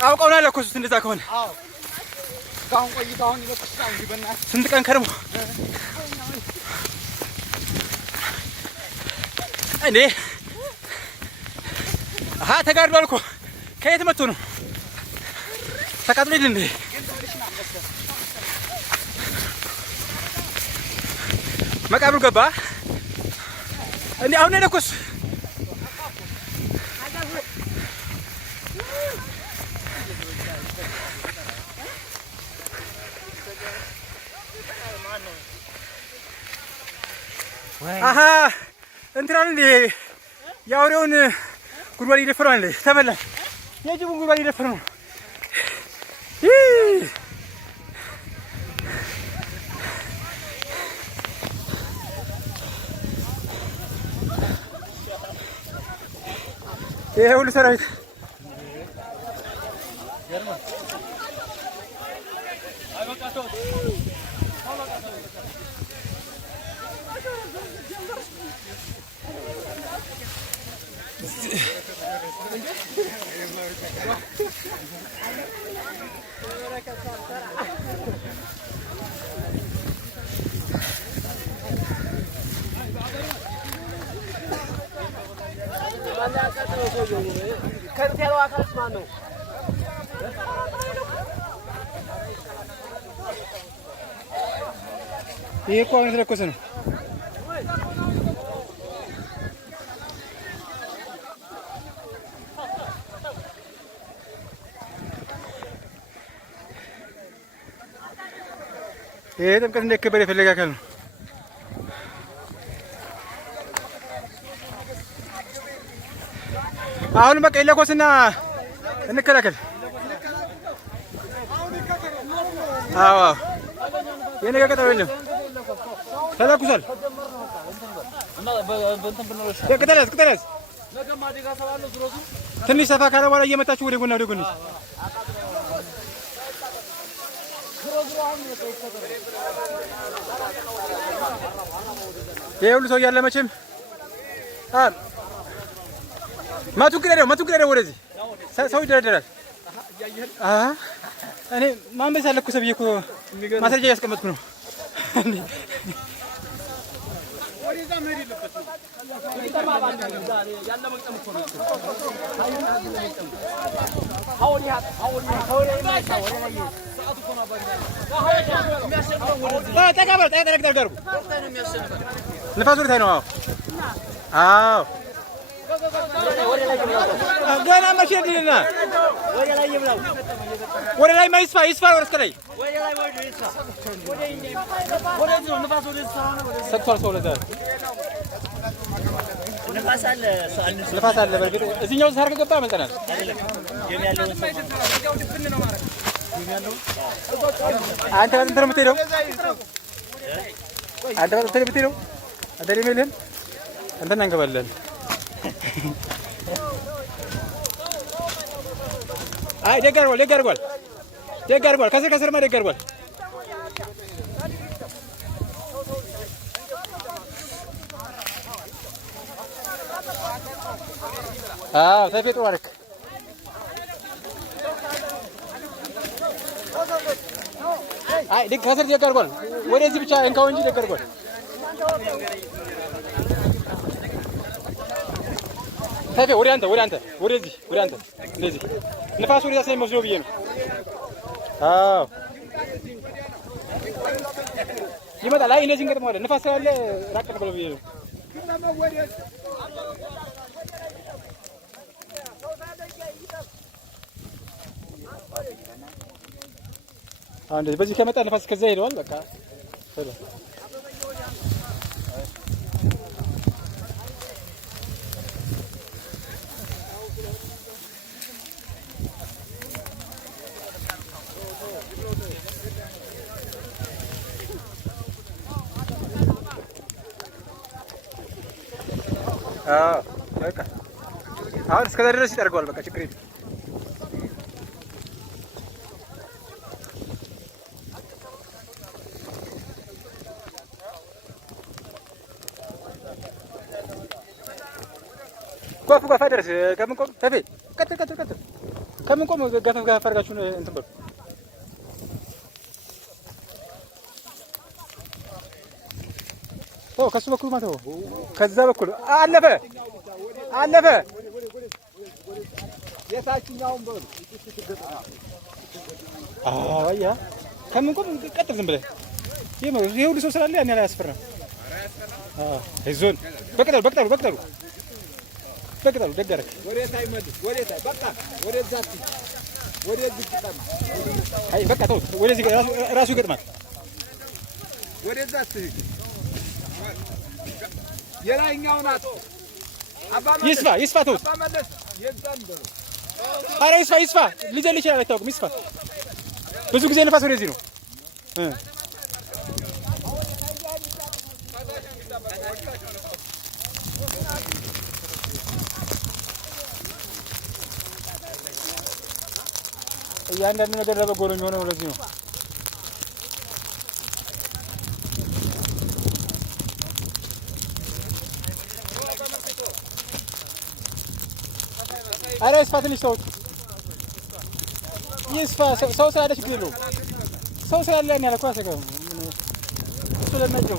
አውቀው ነው ያለኮሱት እንደዛ ከሆነ አዎ ካሁን ቆይታውን ይለኩሳው ይበና ስንት ቀን ከርሞ እንዴ አሃ ተጋድሏል እኮ ከየት መጥቶ ነው ተቃጥሎ ይል እንዴ መቃብሩ ገባ እንዴ አሁን የለኮስ አሃ እንትራን እንዴ ያውሬውን ጉድጓድ ይደፈረው እንዴ ተመለስ የጅቡን ጉድጓድ ይደፈረው ይሄ ሁሉ ሰራዊት ከርቴሎ አካልስ ማን ነው? ይሄ እኮ አሁን የተለኮሰ ነው። ይሄ ጥምቀት እንዳይከበር የፈለገ አካል ነው። አሁን በቃ ይለኮስና እንከላከል። አዎ የነገ ቀጠሮ የለም። ተለኩሷል። ቅጠል ትንሽ ሰፋ ካለ በኋላ እየመጣችሁ ወደ ጎን ይሄ ሁሉ ሰው እያለ መቼም ማቱክ ነው ወደዚህ ሰው ይደረደራል። እኔ ማንበስ ያለኩ ሰብዬ እኮ ማስረጃ እያስቀመጥኩ ነው። ንፋስ ወደ ታይ ነው። አዎ ገና መቼ እንዲልና ወደ ላይ ይስፋ ወደ ላይ ሰጥቷል። ሰው ለዛ ንፋስ አለ። በርግጥ እዚህኛው ሳር ከገባ ያመልጠናል። አንተ እንትን የምትሄደው አንተ የለህም እንትን አንገባለን። አይ ደግ አድርጓል። ከስርማ ደግ አድርጓል። አዎ ሰይፌ ጥሩ አደረክ። አይ ደግ ከስር ደግ አድርጓል። ወደዚህ ብቻ እንካው እንጂ ደግ አድርጓል። ሰይፌ ወደ አንተ ወደዚህ እንደዚህ ንፋስ ወደዛ ስለሚወስደው ብዬ ነው። አዎ ይመጣል። አይ እንደዚህ እንገጥመዋለን። ንፋስ ስላለ ራቅ ብለው ብዬ ነው። አንዴ በዚህ ከመጣ ንፋስ ከዛ ሄደዋል። በቃ በቃ አሁን እስከዛ ድረስ ይጠርገዋል። በቃ ችግር የለም። ቆፍ አደረስ ከምን ቆፍ ተፌ ቀጥል ከምን ቆም ገፈፍ ገፈፍ አድርጋችሁ እንትን በሉ። ከሱ በኩል ማለት ነው። ከዛ በኩል አለፈ አለፈ። የታችኛውን በሉ። አያ ከምን ቆም ቀጥል ዝም ብለህ ይሄ ሁሉ ሰው ስላለ ያን ያህል አያስፈራም። አይዞን በቅጠሉ በቅጠሉ በቅጠሉ በቅጠሉ ደግ አደረግ። ወዴት አይመልስ ወዴት በቃ ወዴት ዛት ወዴት ዝቅጠም አይ በቃ ተው ወደዚህ ራሱ ይገጥማል። ወዴት ዛት የላይኛውን አጥ ይስፋ ይስፋ ተው አባመለስ የዛን በሉ። ኧረ ይስፋ ይስፋ ሊዘል ይችላል አይታወቅም። ይስፋ ብዙ ጊዜ ነፋስ ወደዚህ ነው። እያንዳንዱ ነገር ለበጎ ነው የሚሆነው። ለዚህ ነው ኧረ ይስፋ ትንሽ ተውት። ይስፋ ሰው ስላለ ችግር የለውም። ሰው ስላለ ያን ያህል እኮ አያሰጋም እሱ ለሚያጭው